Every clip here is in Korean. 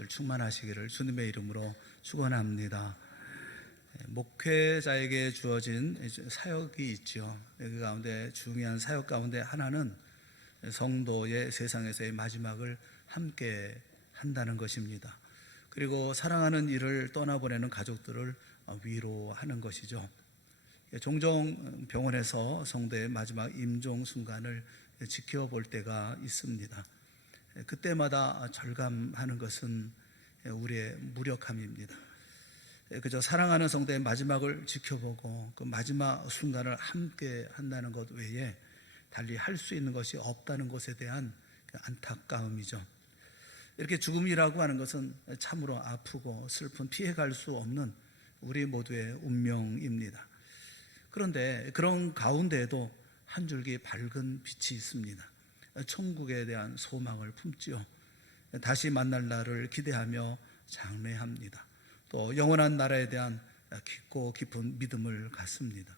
늘 충만하시기를 주님의 이름으로 축원합니다. 목회자에게 주어진 사역이 있죠. 그 가운데 중요한 사역 가운데 하나는 성도의 세상에서의 마지막을 함께 한다는 것입니다. 그리고 사랑하는 이를 떠나보내는 가족들을 위로하는 것이죠. 종종 병원에서 성도의 마지막 임종 순간을 지켜볼 때가 있습니다. 그때마다 절감하는 것은 우리의 무력함입니다. 그저 사랑하는 성도의 마지막을 지켜보고 그 마지막 순간을 함께 한다는 것 외에 달리 할 수 있는 것이 없다는 것에 대한 안타까움이죠. 이렇게 죽음이라고 하는 것은 참으로 아프고 슬픈 피해갈 수 없는 우리 모두의 운명입니다. 그런데 그런 가운데에도 한 줄기 밝은 빛이 있습니다. 천국에 대한 소망을 품지요. 다시 만날 날을 기대하며 장래합니다. 또 영원한 나라에 대한 깊고 깊은 믿음을 갖습니다.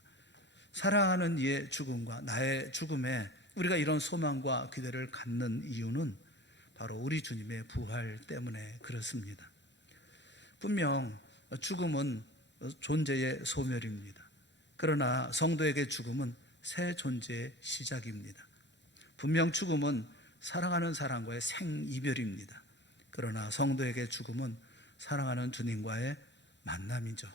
사랑하는 이의 죽음과 나의 죽음에 우리가 이런 소망과 기대를 갖는 이유는 바로 우리 주님의 부활 때문에 그렇습니다. 분명 죽음은 존재의 소멸입니다. 그러나 성도에게 죽음은 새 존재의 시작입니다. 분명 죽음은 사랑하는 사람과의 생이별입니다. 그러나 성도에게 죽음은 사랑하는 주님과의 만남이죠.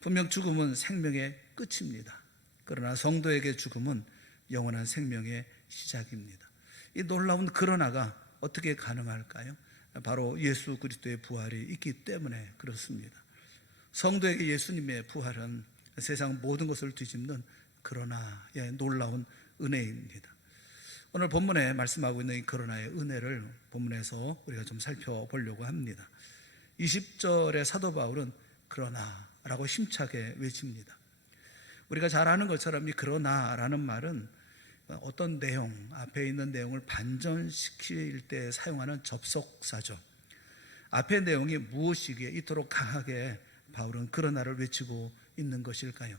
분명 죽음은 생명의 끝입니다. 그러나 성도에게 죽음은 영원한 생명의 시작입니다. 이 놀라운 그러나가 어떻게 가능할까요? 바로 예수 그리스도의 부활이 있기 때문에 그렇습니다. 성도에게 예수님의 부활은 세상 모든 것을 뒤집는 그러나의 놀라운 은혜입니다. 오늘 본문에 말씀하고 있는 이 그러나의 은혜를 본문에서 우리가 좀 살펴보려고 합니다. 20절의 사도 바울은 그러나라고 힘차게 외칩니다. 우리가 잘 아는 것처럼 이 그러나라는 말은 어떤 내용, 앞에 있는 내용을 반전시킬 때 사용하는 접속사죠. 앞의 내용이 무엇이기에 이토록 강하게 바울은 그러나를 외치고 있는 것일까요?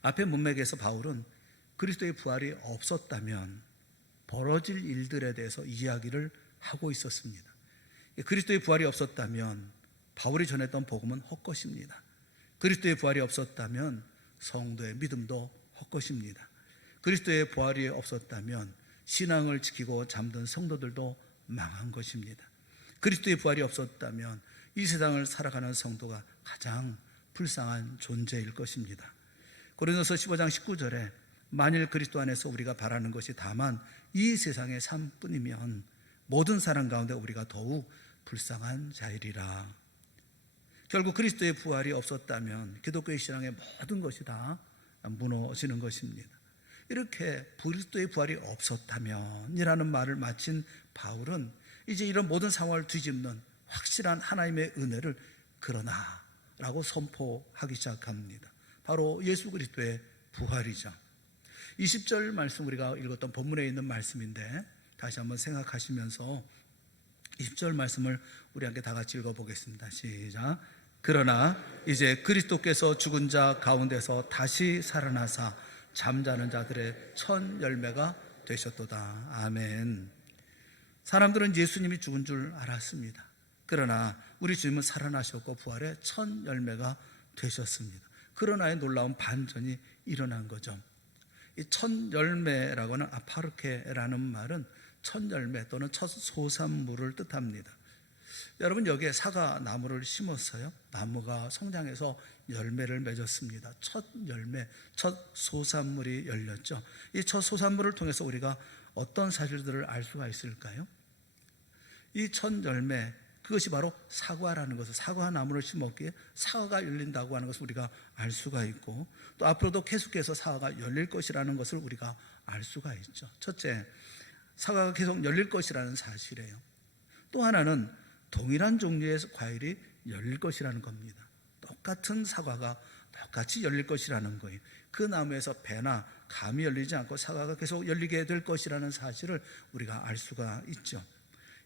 앞의 문맥에서 바울은 그리스도의 부활이 없었다면 벌어질 일들에 대해서 이야기를 하고 있었습니다. 그리스도의 부활이 없었다면 바울이 전했던 복음은 헛것입니다. 그리스도의 부활이 없었다면 성도의 믿음도 헛것입니다. 그리스도의 부활이 없었다면 신앙을 지키고 잠든 성도들도 망한 것입니다. 그리스도의 부활이 없었다면 이 세상을 살아가는 성도가 가장 불쌍한 존재일 것입니다. 고린도서 15장 19절에 만일 그리스도 안에서 우리가 바라는 것이 다만 이 세상의 삶뿐이면 모든 사람 가운데 우리가 더욱 불쌍한 자이리라. 결국 그리스도의 부활이 없었다면 기독교의 신앙의 모든 것이 다 무너지는 것입니다. 이렇게 그리스도의 부활이 없었다면 이라는 말을 마친 바울은 이제 이런 모든 상황을 뒤집는 확실한 하나님의 은혜를 그러나라고 선포하기 시작합니다. 바로 예수 그리스도의 부활이죠. 20절 말씀 우리가 읽었던 본문에 있는 말씀인데 다시 한번 생각하시면서 20절 말씀을 우리 함께 다 같이 읽어보겠습니다. 시작. 그러나 이제 그리스도께서 죽은 자 가운데서 다시 살아나사 잠자는 자들의 첫 열매가 되셨도다. 아멘. 사람들은 예수님이 죽은 줄 알았습니다. 그러나 우리 주님은 살아나셨고 부활의 첫 열매가 되셨습니다. 그러나의 놀라운 반전이 일어난 거죠. 이 첫 열매라고는 아파르케라는 말은 첫 열매 또는 첫 소산물을 뜻합니다. 여러분 여기에 사과 나무를 심었어요. 나무가 성장해서 열매를 맺었습니다. 첫 열매, 첫 소산물이 열렸죠. 이 첫 소산물을 통해서 우리가 어떤 사실들을 알 수가 있을까요? 이 첫 열매, 그것이 바로 사과라는 것을, 사과 나무를 심었기에 사과가 열린다고 하는 것을 우리가 알 수가 있고, 또 앞으로도 계속해서 사과가 열릴 것이라는 것을 우리가 알 수가 있죠. 첫째, 사과가 계속 열릴 것이라는 사실이에요. 또 하나는 동일한 종류의 과일이 열릴 것이라는 겁니다. 똑같은 사과가 똑같이 열릴 것이라는 거예요. 그 나무에서 배나 감이 열리지 않고 사과가 계속 열리게 될 것이라는 사실을 우리가 알 수가 있죠.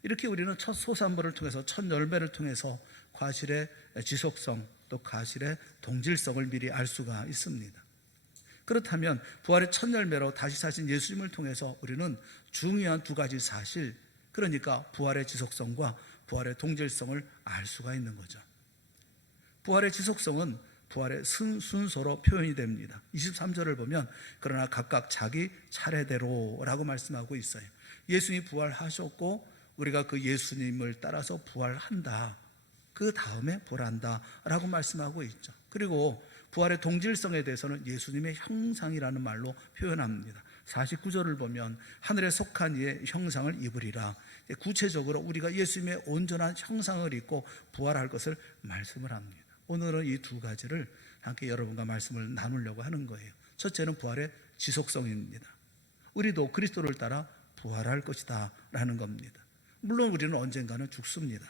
이렇게 우리는 첫 소산물을 통해서, 첫 열매를 통해서 과실의 지속성 또 과실의 동질성을 미리 알 수가 있습니다. 그렇다면 부활의 첫 열매로 다시 사신 예수님을 통해서 우리는 중요한 두 가지 사실, 그러니까 부활의 지속성과 부활의 동질성을 알 수가 있는 거죠. 부활의 지속성은 부활의 순서로 표현이 됩니다. 23절을 보면 그러나 각각 자기 차례대로 라고 말씀하고 있어요. 예수님이 부활하셨고 우리가 그 예수님을 따라서 부활한다. 그 다음에 부활한다 라고 말씀하고 있죠. 그리고 부활의 동질성에 대해서는 예수님의 형상이라는 말로 표현합니다. 49절을 보면 하늘에 속한 이의 형상을 입으리라. 구체적으로 우리가 예수님의 온전한 형상을 입고 부활할 것을 말씀을 합니다. 오늘은 이 두 가지를 함께 여러분과 말씀을 나누려고 하는 거예요. 첫째는 부활의 지속성입니다. 우리도 그리스도를 따라 부활할 것이다 라는 겁니다. 물론 우리는 언젠가는 죽습니다.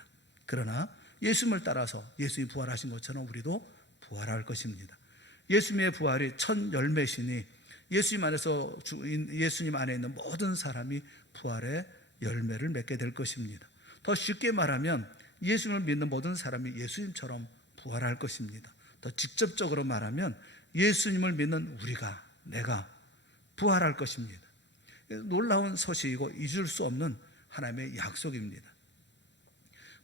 그러나 예수님을 따라서 예수님이 부활하신 것처럼 우리도 부활할 것입니다. 예수님의 부활이 첫 열매시니 예수님 안에 있는 모든 사람이 부활의 열매를 맺게 될 것입니다. 더 쉽게 말하면 예수님을 믿는 모든 사람이 예수님처럼 부활할 것입니다. 더 직접적으로 말하면 예수님을 믿는 우리가, 내가 부활할 것입니다. 놀라운 소식이고 잊을 수 없는 하나님의 약속입니다.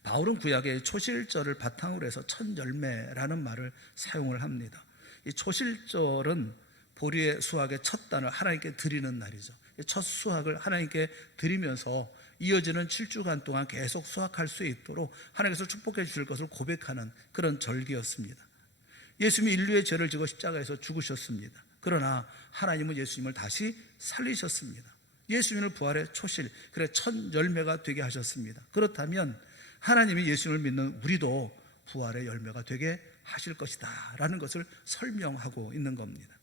바울은 구약의 초실절을 바탕으로 해서 첫 열매라는 말을 사용을 합니다. 이 초실절은 보리의 수확의 첫 단을 하나님께 드리는 날이죠. 첫 수확을 하나님께 드리면서 이어지는 7주간 동안 계속 수확할 수 있도록 하나님께서 축복해 주실 것을 고백하는 그런 절기였습니다. 예수님이 인류의 죄를 지고 십자가에서 죽으셨습니다. 그러나 하나님은 예수님을 다시 살리셨습니다. 예수님을 부활의 초실, 그래 첫 열매가 되게 하셨습니다. 그렇다면 하나님이 예수님을 믿는 우리도 부활의 열매가 되게 하실 것이다 라는 것을 설명하고 있는 겁니다.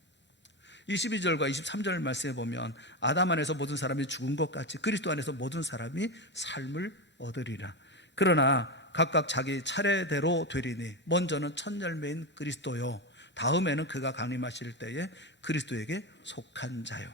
22절과 23절 말씀에 보면 아담 안에서 모든 사람이 죽은 것 같이 그리스도 안에서 모든 사람이 삶을 얻으리라. 그러나 각각 자기 차례대로 되리니 먼저는 첫 열매인 그리스도요, 다음에는 그가 강림하실 때에 그리스도에게 속한 자요.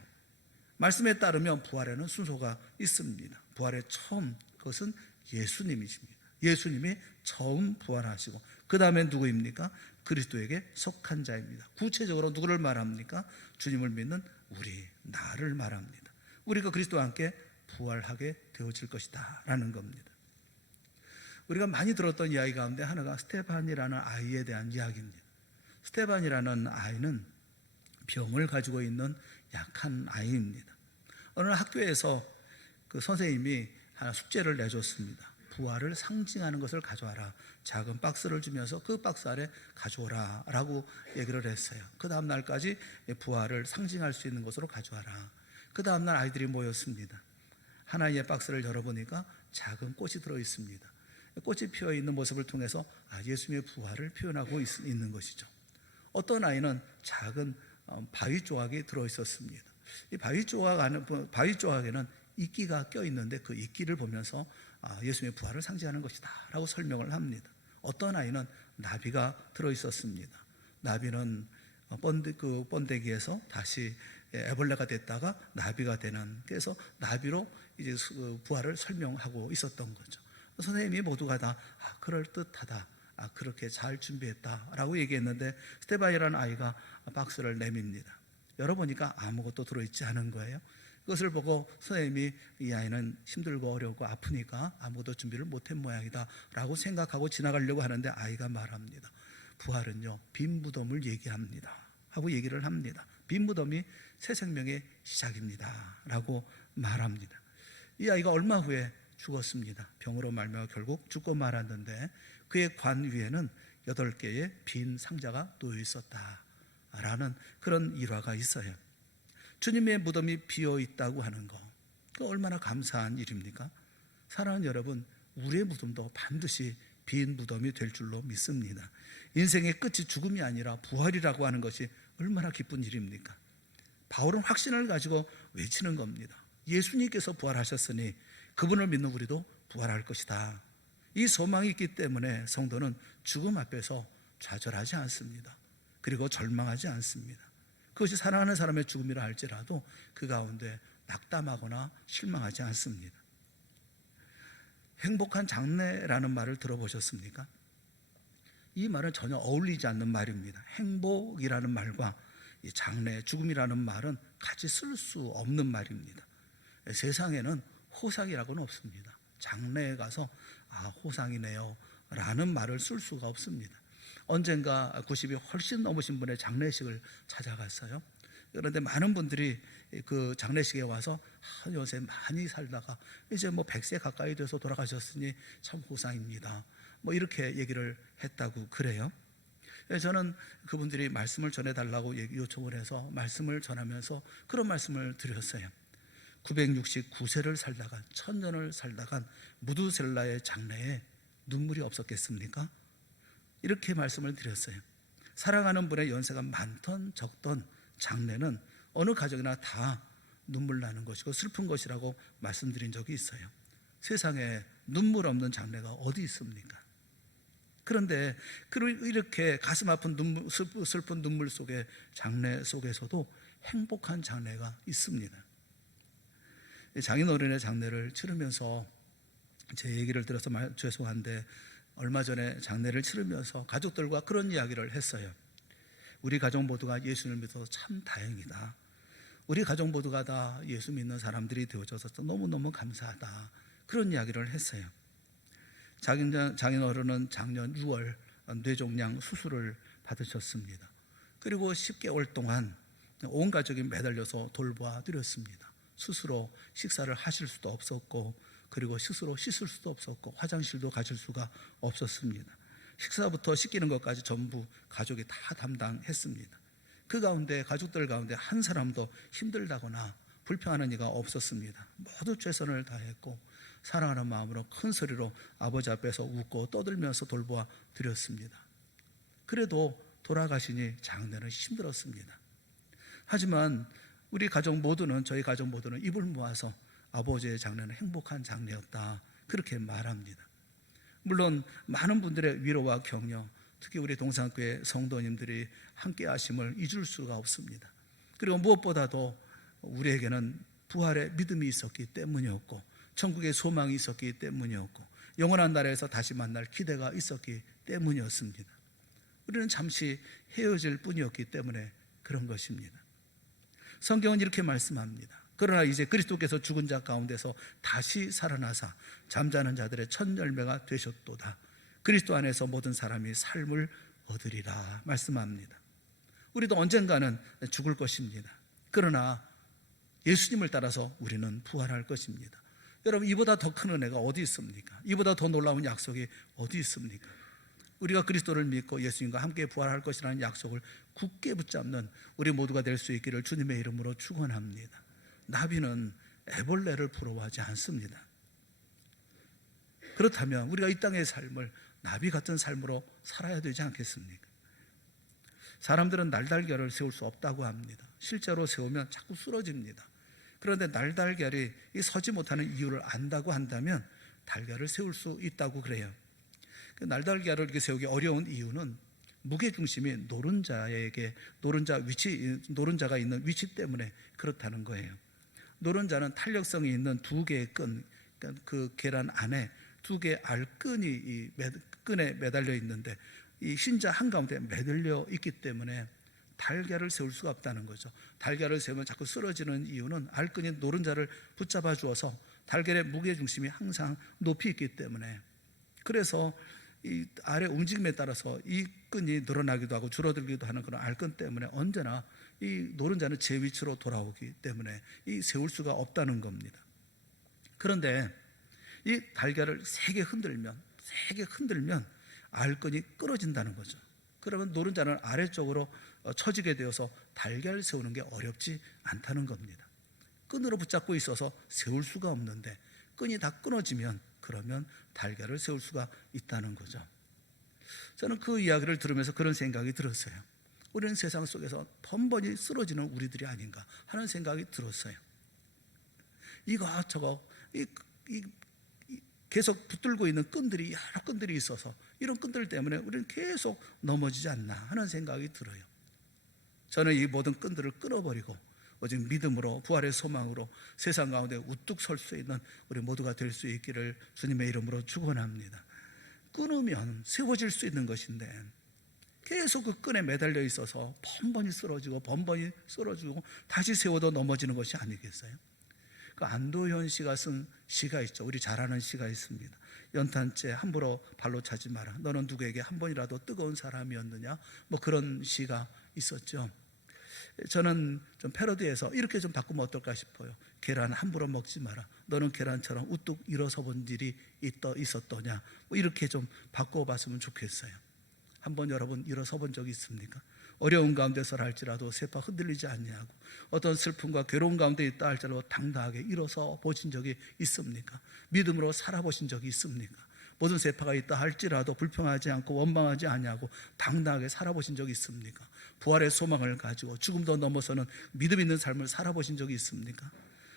말씀에 따르면 부활에는 순서가 있습니다. 부활의 처음, 그것은 예수님이십니다. 예수님이 처음 부활하시고 그 다음에 누구입니까? 그리스도에게 속한 자입니다. 구체적으로 누구를 말합니까? 주님을 믿는 우리, 나를 말합니다. 우리가 그리스도와 함께 부활하게 되어질 것이다 라는 겁니다. 우리가 많이 들었던 이야기 가운데 하나가 스테반이라는 아이에 대한 이야기입니다. 스테반이라는 아이는 병을 가지고 있는 약한 아이입니다. 어느 학교에서 그 선생님이 하나 숙제를 내줬습니다. 부활을 상징하는 것을 가져와라. 작은 박스를 주면서 그 박스 안에 가져오라 라고 얘기를 했어요. 그 다음 날까지 부활을 상징할 수 있는 것으로 가져와라. 그 다음 날 아이들이 모였습니다. 하나의 박스를 열어보니까 작은 꽃이 들어있습니다. 꽃이 피어있는 모습을 통해서 예수님의 부활을 표현하고 있는 것이죠. 어떤 아이는 작은 바위 조각이 들어있었습니다. 이 바위 조각에는 이끼가 껴있는데 그 이끼를 보면서 예수님의 부활을 상징하는 것이다 라고 설명을 합니다. 어떤 아이는 나비가 들어있었습니다. 나비는 번데기에서 다시 애벌레가 됐다가 나비가 되는, 그래서 나비로 이제 부활을 설명하고 있었던 거죠. 선생님이 모두가 다 그럴듯하다, 그렇게 잘 준비했다 라고 얘기했는데 스테반이라는 아이가 박스를 내밉니다. 열어보니까 아무것도 들어있지 않은 거예요. 그것을 보고 선생님이 이 아이는 힘들고 어렵고 아프니까 아무것도 준비를 못한 모양이다 라고 생각하고 지나가려고 하는데 아이가 말합니다. 부활은요, 빈 무덤을 얘기합니다 하고 얘기를 합니다. 빈 무덤이 새 생명의 시작입니다 라고 말합니다. 이 아이가 얼마 후에 죽었습니다. 병으로 말미암아 결국 죽고 말았는데 그의 관 위에는 8개의 빈 상자가 놓여 있었다 라는 그런 일화가 있어요. 주님의 무덤이 비어 있다고 하는 거, 그 얼마나 감사한 일입니까? 사랑하는 여러분, 우리의 무덤도 반드시 빈 무덤이 될 줄로 믿습니다. 인생의 끝이 죽음이 아니라 부활이라고 하는 것이 얼마나 기쁜 일입니까? 바울은 확신을 가지고 외치는 겁니다. 예수님께서 부활하셨으니 그분을 믿는 우리도 부활할 것이다. 이 소망이 있기 때문에 성도는 죽음 앞에서 좌절하지 않습니다. 그리고 절망하지 않습니다. 그것이 사랑하는 사람의 죽음이라 할지라도 그 가운데 낙담하거나 실망하지 않습니다. 행복한 장래라는 말을 들어보셨습니까? 이 말은 전혀 어울리지 않는 말입니다. 행복이라는 말과 이 장래, 죽음이라는 말은 같이 쓸 수 없는 말입니다. 세상에는 호상이라고는 없습니다. 장례에 가서 호상이네요 라는 말을 쓸 수가 없습니다. 언젠가 90이 훨씬 넘으신 분의 장례식을 찾아갔어요. 그런데 많은 분들이 그 장례식에 와서 요새 많이 살다가 이제 100세 가까이 돼서 돌아가셨으니 참 호상입니다, 이렇게 얘기를 했다고 그래요. 저는 그분들이 말씀을 전해달라고 요청을 해서 말씀을 전하면서 그런 말씀을 드렸어요. 969세를 살다가 1000년을 살다간 무두셀라의 장래에 눈물이 없었겠습니까? 이렇게 말씀을 드렸어요. 사랑하는 분의 연세가 많던 적던 장래는 어느 가정이나 다 눈물 나는 것이고 슬픈 것이라고 말씀드린 적이 있어요. 세상에 눈물 없는 장래가 어디 있습니까? 그런데 이렇게 가슴 아픈 슬픈 눈물 속에 장래 속에서도 행복한 장래가 있습니다. 장인어른의 장례를 치르면서 제 얘기를 들어서 죄송한데 얼마 전에 장례를 치르면서 가족들과 그런 이야기를 했어요. 우리 가족 모두가 예수를 믿어서 참 다행이다. 우리 가족 모두가 다 예수 믿는 사람들이 되어져서 너무너무 감사하다. 그런 이야기를 했어요. 장인어른은 작년 6월 뇌종양 수술을 받으셨습니다. 그리고 10개월 동안 온 가족이 매달려서 돌보아 드렸습니다. 스스로 식사를 하실 수도 없었고, 그리고 스스로 씻을 수도 없었고, 화장실도 가실 수가 없었습니다. 식사부터 씻기는 것까지 전부 가족이 다 담당했습니다. 그 가운데 가족들 가운데 한 사람도 힘들다거나 불평하는 이가 없었습니다. 모두 최선을 다했고 사랑하는 마음으로 큰 소리로 아버지 앞에서 웃고 떠들면서 돌보아 드렸습니다. 그래도 돌아가시니 장례는 힘들었습니다. 하지만 우리 가족 모두는, 저희 가족 모두는 입을 모아서 아버지의 장례는 행복한 장례였다, 그렇게 말합니다. 물론 많은 분들의 위로와 격려, 특히 우리 동산교회 성도님들이 함께 하심을 잊을 수가 없습니다. 그리고 무엇보다도 우리에게는 부활의 믿음이 있었기 때문이었고, 천국의 소망이 있었기 때문이었고, 영원한 나라에서 다시 만날 기대가 있었기 때문이었습니다. 우리는 잠시 헤어질 뿐이었기 때문에 그런 것입니다. 성경은 이렇게 말씀합니다. 그러나 이제 그리스도께서 죽은 자 가운데서 다시 살아나사 잠자는 자들의 첫 열매가 되셨도다. 그리스도 안에서 모든 사람이 삶을 얻으리라 말씀합니다. 우리도 언젠가는 죽을 것입니다. 그러나 예수님을 따라서 우리는 부활할 것입니다. 여러분, 이보다 더 큰 은혜가 어디 있습니까? 이보다 더 놀라운 약속이 어디 있습니까? 우리가 그리스도를 믿고 예수님과 함께 부활할 것이라는 약속을 굳게 붙잡는 우리 모두가 될 수 있기를 주님의 이름으로 축원합니다. 나비는 애벌레를 부러워하지 않습니다. 그렇다면 우리가 이 땅의 삶을 나비 같은 삶으로 살아야 되지 않겠습니까? 사람들은 날달걀을 세울 수 없다고 합니다. 실제로 세우면 자꾸 쓰러집니다. 그런데 날달걀이 서지 못하는 이유를 안다고 한다면 달걀을 세울 수 있다고 그래요. 날달걀을 이렇게 세우기 어려운 이유는 무게중심이 노른자가 있는 위치 때문에 그렇다는 거예요. 노른자는 탄력성이 있는 두 개의 끈, 그러니까 그 계란 안에 두 개의 알끈이 이 끈에 매달려 있는데 이 흰자 한가운데 매달려 있기 때문에 달걀을 세울 수가 없다는 거죠. 달걀을 세우면 자꾸 쓰러지는 이유는 알끈이 노른자를 붙잡아 주어서 달걀의 무게중심이 항상 높이 있기 때문에, 그래서 이 아래 움직임에 따라서 이 끈이 늘어나기도 하고 줄어들기도 하는 그런 알끈 때문에 언제나 이 노른자는 제 위치로 돌아오기 때문에 이 세울 수가 없다는 겁니다. 그런데 이 달걀을 세게 흔들면 알끈이 끊어진다는 거죠. 그러면 노른자는 아래쪽으로 처지게 되어서 달걀을 세우는 게 어렵지 않다는 겁니다. 끈으로 붙잡고 있어서 세울 수가 없는데 끈이 다 끊어지면 그러면 달걀을 세울 수가 있다는 거죠. 저는 그 이야기를 들으면서 그런 생각이 들었어요. 우리는 세상 속에서 번번이 쓰러지는 우리들이 아닌가 하는 생각이 들었어요. 이것저것 계속 붙들고 있는 여러 끈들이 있어서 이런 끈들 때문에 우리는 계속 넘어지지 않나 하는 생각이 들어요. 저는 이 모든 끈들을 끊어버리고 오직 믿음으로 부활의 소망으로 세상 가운데 우뚝 설 수 있는 우리 모두가 될 수 있기를 주님의 이름으로 축원합니다. 끊으면 세워질 수 있는 것인데 계속 그 끈에 매달려 있어서 번번이 쓰러지고 다시 세워도 넘어지는 것이 아니겠어요? 그 안도현 씨가 쓴 시가 있죠. 우리 잘 아는 시가 있습니다. 연탄재 함부로 발로 차지 마라. 너는 누구에게 한 번이라도 뜨거운 사람이었느냐? 뭐 그런 시가 있었죠. 저는 좀 패러디해서 이렇게 좀 바꾸면 어떨까 싶어요. 계란 함부로 먹지 마라. 너는 계란처럼 우뚝 일어서 본 일이 있었더냐? 뭐 이렇게 좀 바꿔봤으면 좋겠어요. 한번 여러분 일어서 본 적이 있습니까? 어려운 가운데서 할지라도 세파 흔들리지 않냐고, 어떤 슬픔과 괴로운 가운데 있다 할지라도 당당하게 일어서 보신 적이 있습니까? 믿음으로 살아보신 적이 있습니까? 모든 세파가 있다 할지라도 불평하지 않고 원망하지 않냐고 당당하게 살아보신 적이 있습니까? 부활의 소망을 가지고 죽음도 넘어서는 믿음 있는 삶을 살아보신 적이 있습니까?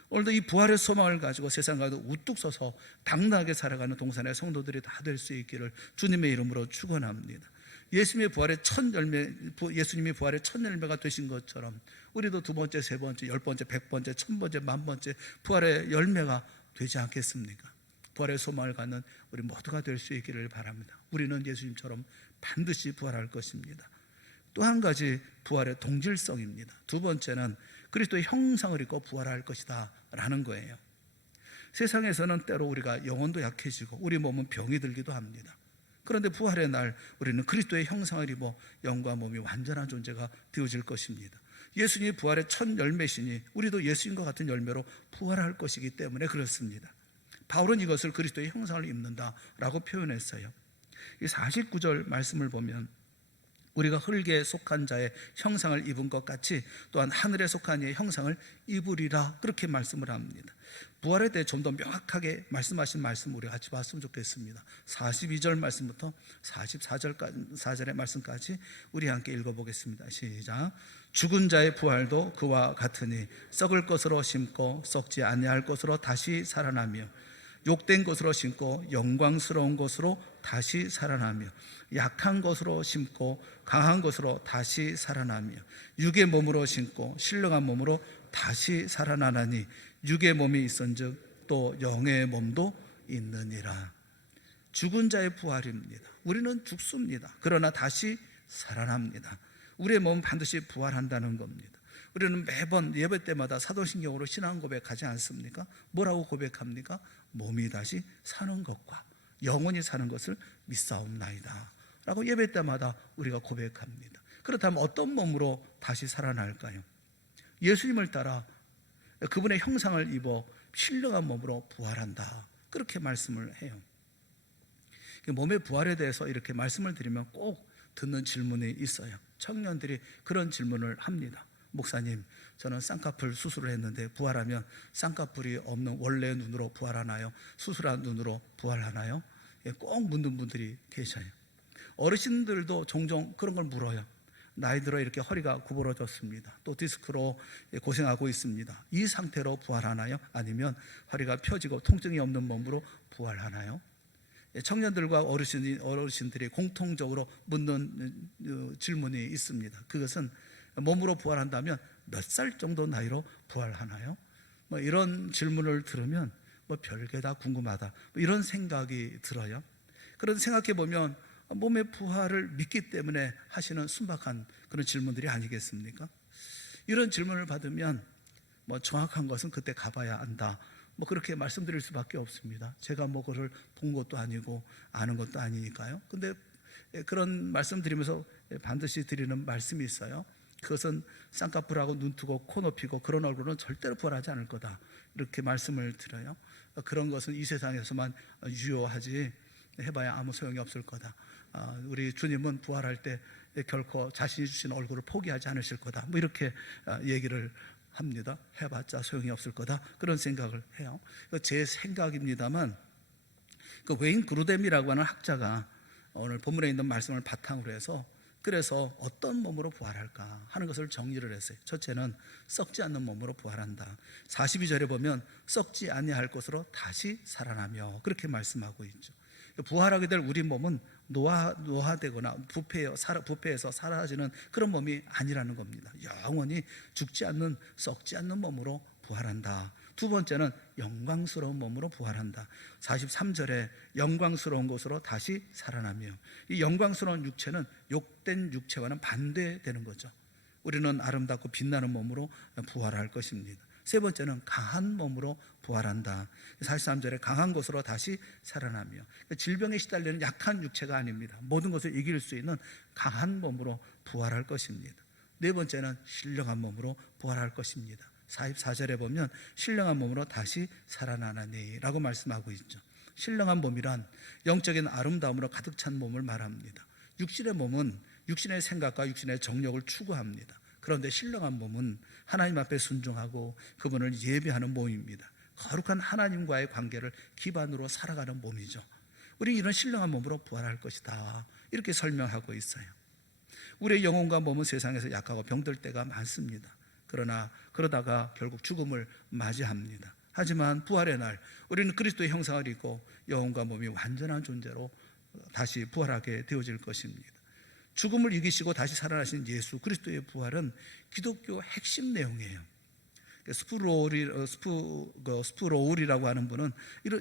오늘도 이 부활의 소망을 가지고 세상 가운데 우뚝 서서 당당하게 살아가는 동산의 성도들이 다 될 수 있기를 주님의 이름으로 축원합니다. 예수님이 부활의 첫 열매가 되신 것처럼 우리도 두 번째, 세 번째, 열 번째, 백 번째, 천 번째, 만 번째 부활의 열매가 되지 않겠습니까? 부활의 소망을 갖는 우리 모두가 될 수 있기를 바랍니다. 우리는 예수님처럼 반드시 부활할 것입니다. 또 한 가지 부활의 동질성입니다. 두 번째는 그리스도의 형상을 입고 부활할 것이다 라는 거예요. 세상에서는 때로 우리가 영혼도 약해지고 우리 몸은 병이 들기도 합니다. 그런데 부활의 날 우리는 그리스도의 형상을 입어 영과 몸이 완전한 존재가 되어질 것입니다. 예수님이 부활의 첫 열매시니 우리도 예수님과 같은 열매로 부활할 것이기 때문에 그렇습니다. 바울은 이것을 그리스도의 형상을 입는다라고 표현했어요. 이 49절 말씀을 보면 우리가 흙에 속한 자의 형상을 입은 것 같이 또한 하늘에 속한 이의 형상을 입으리라 그렇게 말씀을 합니다. 부활에 대해 좀 더 명확하게 말씀하신 말씀 우리가 같이 봤으면 좋겠습니다. 42절 말씀부터 44절의 말씀까지 우리 함께 읽어보겠습니다. 시작. 죽은 자의 부활도 그와 같으니 썩을 것으로 심고 썩지 아니할 것으로 다시 살아나며 욕된 것으로 심고 영광스러운 것으로 다시 살아나며 약한 것으로 심고 강한 것으로 다시 살아나며 육의 몸으로 심고 신령한 몸으로 다시 살아나나니 육의 몸이 있은즉 또 영의 몸도 있느니라. 죽은 자의 부활입니다. 우리는 죽습니다. 그러나 다시 살아납니다. 우리의 몸은 반드시 부활한다는 겁니다. 우리는 매번 예배 때마다 사도신경으로 신앙 고백하지 않습니까? 뭐라고 고백합니까? 몸이 다시 사는 것과 영원히 사는 것을 믿사옵나이다 라고 예배 때마다 우리가 고백합니다. 그렇다면 어떤 몸으로 다시 살아날까요? 예수님을 따라 그분의 형상을 입어 신령한 몸으로 부활한다 그렇게 말씀을 해요. 몸의 부활에 대해서 이렇게 말씀을 드리면 꼭 듣는 질문이 있어요. 청년들이 그런 질문을 합니다. 목사님, 저는 쌍꺼풀 수술을 했는데 부활하면 쌍꺼풀이 없는 원래 눈으로 부활하나요? 수술한 눈으로 부활하나요? 꼭 묻는 분들이 계셔요. 어르신들도 종종 그런 걸 물어요. 나이 들어 이렇게 허리가 구부러졌습니다. 또 디스크로 고생하고 있습니다. 이 상태로 부활하나요? 아니면 허리가 펴지고 통증이 없는 몸으로 부활하나요? 청년들과 어르신들이 공통적으로 묻는 질문이 있습니다. 그것은 몸으로 부활한다면 몇 살 정도 나이로 부활하나요? 이런 질문을 들으면 별게 다 궁금하다 이런 생각이 들어요. 그런데 생각해 보면 몸의 부활을 믿기 때문에 하시는 순박한 그런 질문들이 아니겠습니까? 이런 질문을 받으면 정확한 것은 그때 가봐야 안다 그렇게 말씀드릴 수밖에 없습니다. 제가 그걸 본 것도 아니고 아는 것도 아니니까요. 근데 그런 말씀 드리면서 반드시 드리는 말씀이 있어요. 그것은 쌍꺼풀하고 눈뜨고 코 높이고 그런 얼굴은 절대로 부활하지 않을 거다 이렇게 말씀을 드려요. 그런 것은 이 세상에서만 유효하지 해봐야 아무 소용이 없을 거다. 우리 주님은 부활할 때 결코 자신이 주신 얼굴을 포기하지 않으실 거다 이렇게 얘기를 합니다. 해봤자 소용이 없을 거다 그런 생각을 해요. 제 생각입니다만 그 웨인 그루뎀이라고 하는 학자가 오늘 본문에 있는 말씀을 바탕으로 해서 그래서 어떤 몸으로 부활할까 하는 것을 정리를 했어요. 첫째는 썩지 않는 몸으로 부활한다. 42절에 보면 썩지 아니할 것으로 다시 살아나며 그렇게 말씀하고 있죠. 부활하게 될 우리 몸은 노화되거나 부패해서 사라지는 그런 몸이 아니라는 겁니다. 영원히 죽지 않는 썩지 않는 몸으로 부활한다. 두 번째는 영광스러운 몸으로 부활한다. 43절에 영광스러운 것으로 다시 살아나며 이 영광스러운 육체는 욕된 육체와는 반대되는 거죠. 우리는 아름답고 빛나는 몸으로 부활할 것입니다. 세 번째는 강한 몸으로 부활한다. 43절에 강한 것으로 다시 살아나며, 질병에 시달리는 약한 육체가 아닙니다. 모든 것을 이길 수 있는 강한 몸으로 부활할 것입니다. 네 번째는 신령한 몸으로 부활할 것입니다. 44절에 보면 신령한 몸으로 다시 살아나나니 라고 말씀하고 있죠. 신령한 몸이란 영적인 아름다움으로 가득 찬 몸을 말합니다. 육신의 몸은 육신의 생각과 육신의 정욕을 추구합니다. 그런데 신령한 몸은 하나님 앞에 순종하고 그분을 예배하는 몸입니다. 거룩한 하나님과의 관계를 기반으로 살아가는 몸이죠. 우리 이런 신령한 몸으로 부활할 것이다, 이렇게 설명하고 있어요. 우리의 영혼과 몸은 세상에서 약하고 병들 때가 많습니다. 그러다가 결국 죽음을 맞이합니다. 하지만 부활의 날 우리는 그리스도의 형상을 입고 영혼과 몸이 완전한 존재로 다시 부활하게 되어질 것입니다. 죽음을 이기시고 다시 살아나신 예수 그리스도의 부활은 기독교 핵심 내용이에요. 스프로울이라고 하는 분은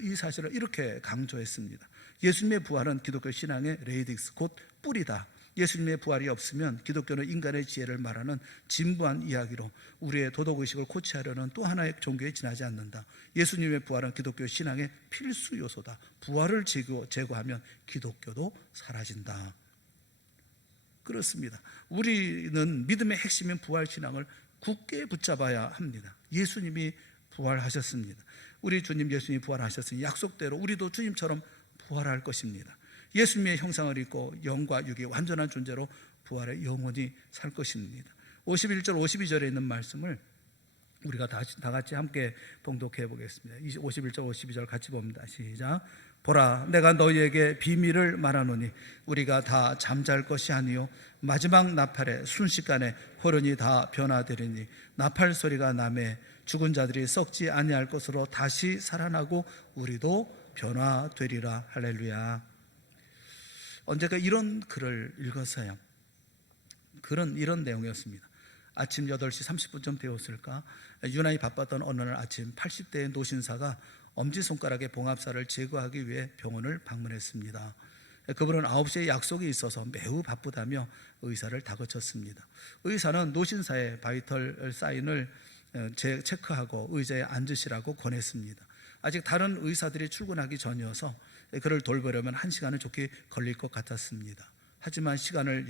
이 사실을 이렇게 강조했습니다. 예수님의 부활은 기독교 신앙의 레이딕스, 곧 뿌리다. 예수님의 부활이 없으면 기독교는 인간의 지혜를 말하는 진부한 이야기로 우리의 도덕의식을 코치하려는 또 하나의 종교에 지나지 않는다. 예수님의 부활은 기독교 신앙의 필수 요소다. 부활을 제거하면 기독교도 사라진다. 그렇습니다. 우리는 믿음의 핵심인 부활신앙을 굳게 붙잡아야 합니다. 예수님이 부활하셨습니다. 우리 주님 예수님이 부활하셨으니 약속대로 우리도 주님처럼 부활할 것입니다. 예수님의 형상을 입고 영과 육이 완전한 존재로 부활의 영원히 살 것입니다. 51절 52절에 있는 말씀을 우리가 다 같이 함께 봉독해 보겠습니다. 51절 52절 같이 봅니다. 시작. 보라, 내가 너희에게 비밀을 말하노니 우리가 다 잠잘 것이 아니요 마지막 나팔에 순식간에 호련히 다 변화되리니 나팔 소리가 나매 죽은 자들이 썩지 아니할 것으로 다시 살아나고 우리도 변화되리라. 할렐루야. 언제가 이런 글을 읽었어요. 이런 내용이었습니다. 아침 8시 30분쯤 되었을까, 유난히 바빴던 어느 날 아침 80대의 노신사가 엄지손가락의 봉합살을 제거하기 위해 병원을 방문했습니다. 그분은 9시에 약속이 있어서 매우 바쁘다며 의사를 다그쳤습니다. 의사는 노신사의 바이털 사인을 체크하고 의자에 앉으시라고 권했습니다. 아직 다른 의사들이 출근하기 전이어서 그를 돌보려면 1시간은 좋게 걸릴 것 같았습니다. 하지만 시계를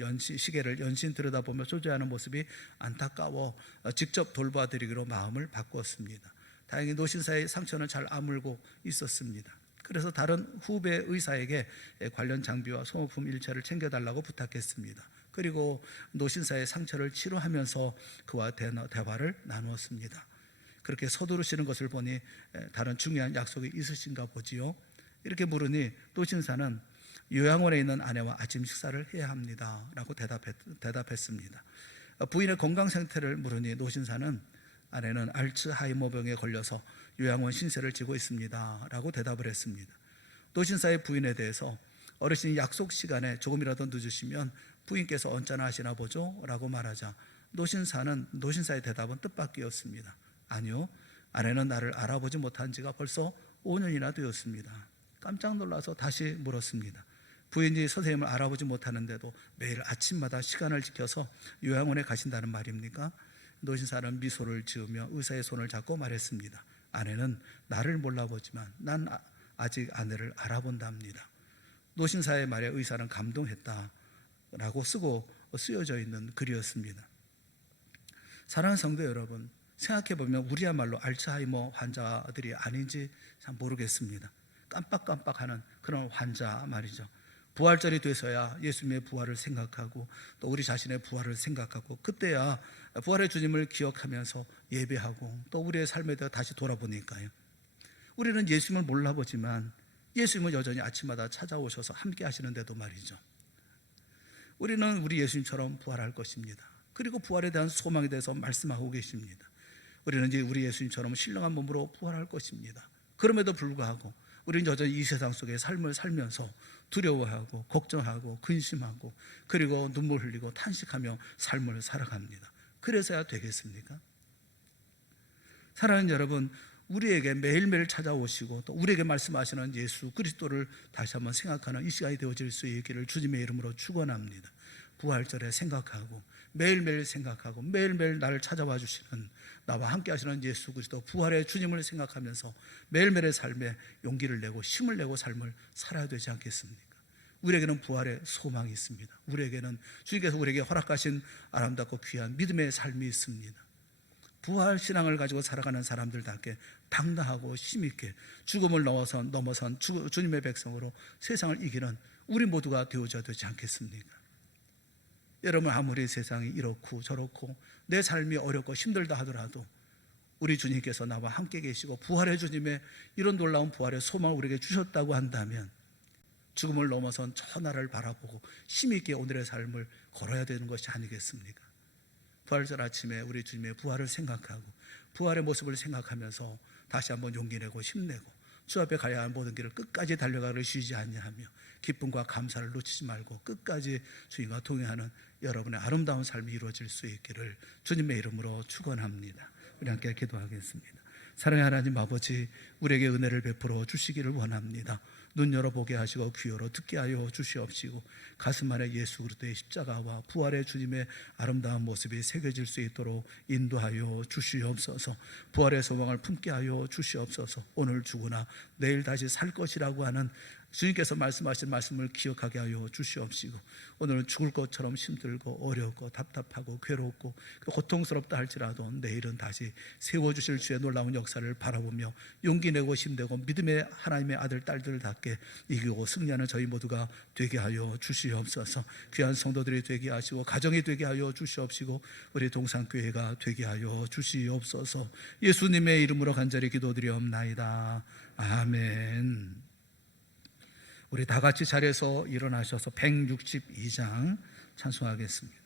연신 들여다보며 초조해하는 모습이 안타까워 직접 돌봐드리기로 마음을 바꾸었습니다. 다행히 노신사의 상처는 잘 아물고 있었습니다. 그래서 다른 후배 의사에게 관련 장비와 소모품 일체를 챙겨달라고 부탁했습니다. 그리고 노신사의 상처를 치료하면서 그와 대화를 나누었습니다. 그렇게 서두르시는 것을 보니 다른 중요한 약속이 있으신가 보지요. 이렇게 물으니 노신사는 요양원에 있는 아내와 아침 식사를 해야 합니다 라고 대답했습니다. 부인의 건강 상태를 물으니 노신사는 아내는 알츠하이머병에 걸려서 요양원 신세를 지고 있습니다 라고 대답을 했습니다. 노신사의 부인에 대해서 어르신이 약속 시간에 조금이라도 늦으시면 부인께서 언짢아 하시나 보죠 라고 말하자 노신사의 대답은 뜻밖이었습니다. 아니요, 아내는 나를 알아보지 못한 지가 벌써 5년이나 되었습니다. 깜짝 놀라서 다시 물었습니다. 부인이 선생님을 알아보지 못하는데도 매일 아침마다 시간을 지켜서 요양원에 가신다는 말입니까? 노신사는 미소를 지으며 의사의 손을 잡고 말했습니다. 아내는 나를 몰라보지만 난 아직 아내를 알아본답니다. 노신사의 말에 의사는 감동했다라고 쓰여져 있는 글이었습니다. 사랑하는 성도 여러분, 생각해보면 우리야말로 알츠하이머 환자들이 아닌지 잘 모르겠습니다. 깜빡깜빡하는 그런 환자 말이죠. 부활절이 돼서야 예수님의 부활을 생각하고 또 우리 자신의 부활을 생각하고 그때야 부활의 주님을 기억하면서 예배하고 또 우리의 삶에 대해 다시 돌아보니까요. 우리는 예수님을 몰라보지만 예수님은 여전히 아침마다 찾아오셔서 함께 하시는데도 말이죠. 우리는 우리 예수님처럼 부활할 것입니다. 그리고 부활에 대한 소망에 대해서 말씀하고 계십니다. 우리는 이제 우리 예수님처럼 신령한 몸으로 부활할 것입니다. 그럼에도 불구하고 우리는 여전히 이 세상 속의 삶을 살면서 두려워하고 걱정하고 근심하고 그리고 눈물 흘리고 탄식하며 삶을 살아갑니다. 그래서야 되겠습니까? 사랑하는 여러분, 우리에게 매일매일 찾아오시고 또 우리에게 말씀하시는 예수 그리스도를 다시 한번 생각하는 이 시간이 되어질 수 있기를 주님의 이름으로 축원합니다. 부활절에 생각하고 매일매일 생각하고 매일매일 나를 찾아와 주시는 나와 함께 하시는 예수 그리스도 부활의 주님을 생각하면서 매일매일의 삶에 용기를 내고 힘을 내고 삶을 살아야 되지 않겠습니까? 우리에게는 부활의 소망이 있습니다. 우리에게는 주님께서 우리에게 허락하신 아름답고 귀한 믿음의 삶이 있습니다. 부활 신앙을 가지고 살아가는 사람들답게 당당하고 힘있게 죽음을 넘어선 주님의 백성으로 세상을 이기는 우리 모두가 되어져야 되지 않겠습니까? 여러분, 아무리 세상이 이렇고 저렇고 내 삶이 어렵고 힘들다 하더라도 우리 주님께서 나와 함께 계시고 부활의 주님의 이런 놀라운 부활의 소망을 우리에게 주셨다고 한다면 죽음을 넘어선 저 나라를 바라보고 힘있게 오늘의 삶을 걸어야 되는 것이 아니겠습니까? 부활절 아침에 우리 주님의 부활을 생각하고 부활의 모습을 생각하면서 다시 한번 용기 내고 힘내고 주 앞에 가야 할 모든 길을 끝까지 달려가기를 쉬지 않냐하며 기쁨과 감사를 놓치지 말고 끝까지 주님과 동행하는 여러분의 아름다운 삶이 이루어질 수 있기를 주님의 이름으로 축원합니다. 우리 함께 기도하겠습니다. 사랑의 하나님 아버지, 우리에게 은혜를 베풀어 주시기를 원합니다. 눈 열어보게 하시고 귀 열어 듣게 하여 주시옵시고 가슴 안에 예수 그리스도의 십자가와 부활의 주님의 아름다운 모습이 새겨질 수 있도록 인도하여 주시옵소서. 부활의 소망을 품게 하여 주시옵소서. 오늘 죽으나 내일 다시 살 것이라고 하는 주님께서 말씀하신 말씀을 기억하게 하여 주시옵시고 오늘은 죽을 것처럼 힘들고 어렵고 답답하고 괴롭고 고통스럽다 할지라도 내일은 다시 세워주실 주의 놀라운 역사를 바라보며 용기 내고 힘내고 믿음의 하나님의 아들 딸들답게 이기고 승리하는 저희 모두가 되게 하여 주시옵소서. 귀한 성도들이 되게 하시고 가정이 되게 하여 주시옵시고 우리 동산교회가 되게 하여 주시옵소서. 예수님의 이름으로 간절히 기도드리옵나이다. 아멘. 우리 다 같이 자리에서 일어나셔서 162장 찬송하겠습니다.